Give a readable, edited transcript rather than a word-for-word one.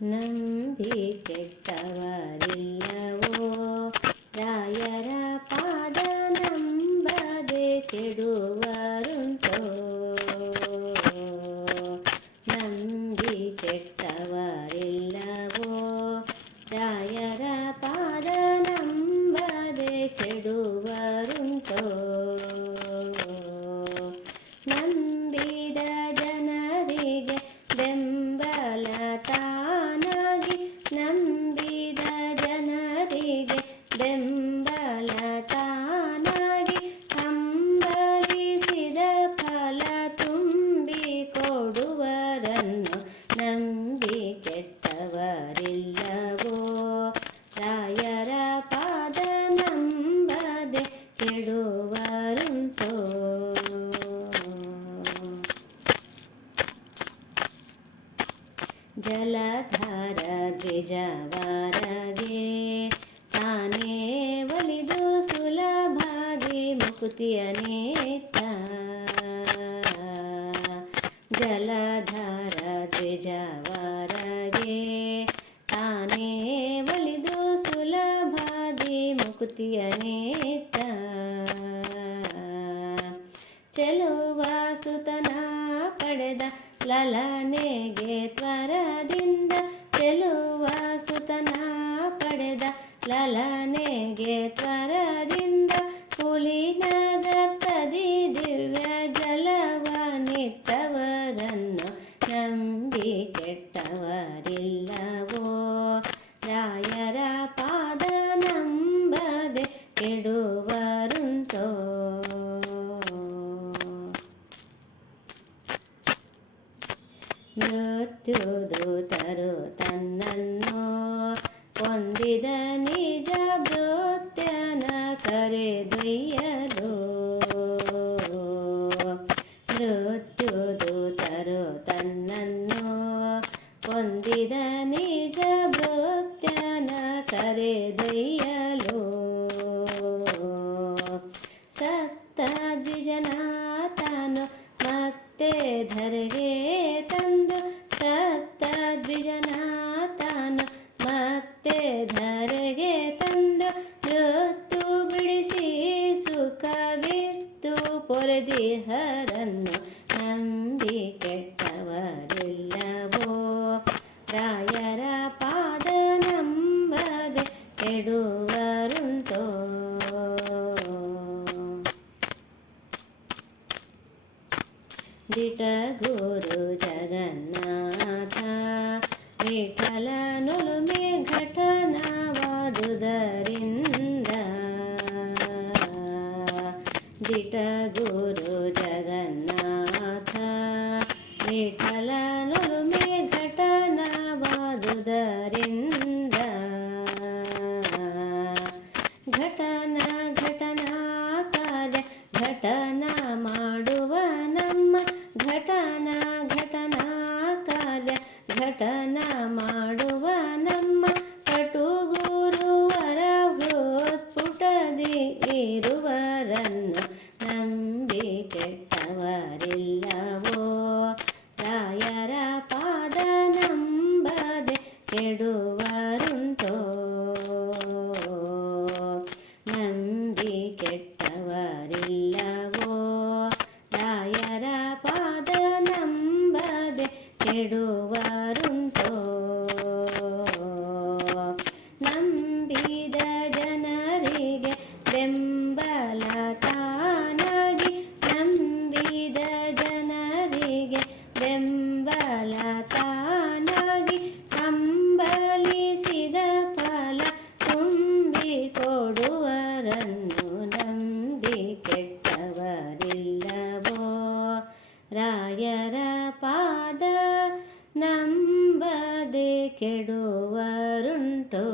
ನಂಬಿ ಕೆಟ್ಟವರಿಲ್ಲವೋ ರಾಯರ ಪಾದ ನಂಬದೆ ಕೆಡುವರುಂಟೋ. ನಂಬಿ ಕೆಟ್ಟವರಿಲ್ಲವೋ ರಾಯರ ಪಾದ ನಂಬದೆ ಕೆಡುವರುಂಟೋ. ನಂಬಿದ ಜನರಿಗೆ ಬೆಂಬಲ ತಾನಾಗಿ, ನಂಬಿದ ಜನರಿಗೆ ಬೆಂಬಲ ತಾನಾಗಿ, ಹಂಬಲಿಸಿದ ಫಲ ತುಂಬಿ ಕೊಡುವರನ್ನು ನಂಬಿ ಕೆಟ್ಟವರಿಲ್ಲವೋ ರಾಯರ ಪಾದ ನಂಬದೆ ಕೆಡುವರುಂಟೋ. ಜಲಧಾರ ದ್ವಿಜವರಗೆ ತಾನೇ ಒಲಿದು ಸುಲಭಾಗಿ ಮುಕುತಿಯನೇತ್ತ. ಜಲಧಾರ ದ್ವಿಜವರಗೆ ತಾನೇ ಒಲಿದು ಸುಲಭಾಗಿ ಮುಕುತಿಯನೇತ್ತ. ಚೆಲುವ ಸುತನ ಪಡೆದ ಲಲನೆಗೆ ತ್ವರದಿಂದ, ಚೆಲುವ ಸುತನ ಪಡೆದ ಲಲನೆಗೆ ತ್ವರದಿಂದ, ಕುಲಿನ ಗರ್ತದಿ ದಿವ್ಯ ಜಲವನಿತ್ತವರನ್ನು ನಂಬಿ ಕೆಟ್ಟವರಿಲ್ಲವೋ ರಾಯರ ಪಾದ ನಂಬದೆ ಕೆಡುವರುಂಟೋ. ಮೃತ್ಯುದೂತರು ತನ್ನನ್ನು ಹೊಂದಿದ ನಿಜ ಭೃತ್ಯನ ಕರೆದೊಯ್ಯಲು. ಮೃತ್ಯುದೂತರು ತನ್ನನ್ನು ಹೊಂದಿದ ನಿಜ ಭೃತ್ಯನ ಕರೆದೊಯ್ಯಲು. ಸತ್ತ ದ್ವಿಜನಾಥನು ಮತ್ತೆ ಧರೆಗೆ ತಂದು, ಸತ್ತ ದ್ವಿಜನಾಥನು ಮತ್ತೆ ಧರೆಗೆ ತಂದು, ಮೃತ್ಯು ಬಿಡಿಸಿ ಸುಖವಿತ್ತು ಪೊರೆದಿಹರನ್ನು ನಂಬಿ ಕೆಟ್ಟವರಿಲ್ಲವೋ ರಾಯರ ಪಾದ ನಂಬದೆ ಕೆಡುವರುಂಟೋ. ದಿಟ ಗುರು ಜಗನ್ನಾಥ ವಿಠಲನುಲುಮೆ ಘಟನವಾದುದರಿಂದ. ದಿಟ ಗುರು ಜಗನ್ನಾಥ ವಿಠಲನುಲುಮೆ ಘಟನವಾದುದರಿಂದ. ಘಟನಾ ಕಾರ್ಯ ಘಟನ ಮಾಡುವ ನಮ್ಮ, ಘಟನಾ ಕಾರ್ಯ ಘಟನ ಮಾಡುವ ನಮ್ಮ, ಕಟುಗುರುವರ ಹೃತ್ಪುಟದಿ ಇರುವರನ್ನು ನಂಬಿ ಕೆಟ್ಟವರಿಲ್ಲವೋ ರಾಯರ ಪಾದ ನಂಬದೆ ಕೆಡುವರುಂಟೋ. ನಂಬಿ ಕೆಟ್ಟವರಿಲ್ಲವೋ ರಾಯರ ಪಾದ ನಂಬದೆ ಕೆಡುವರುಂಟೋ. ನಂಬಿದ ಜನರಿಗೆ ಬೆಂಬಲ ತಾನಾಗಿ, ನಂಬಿದ ಜನರಿಗೆ ಬೆಂಬಲ ತಾನಾಗಿ, ಹಂಬಲಿಸಿದ ಫಲ ತುಂಬಿ ಕೊಡುವರನ್ನು ನಂಬಿ ಕೆಟ್ಟವರಿಲ್ಲವೋ ರಾಯರ ಪಾದ ನಂಬದೆ ಕೆಡುವರುಂಟೋ.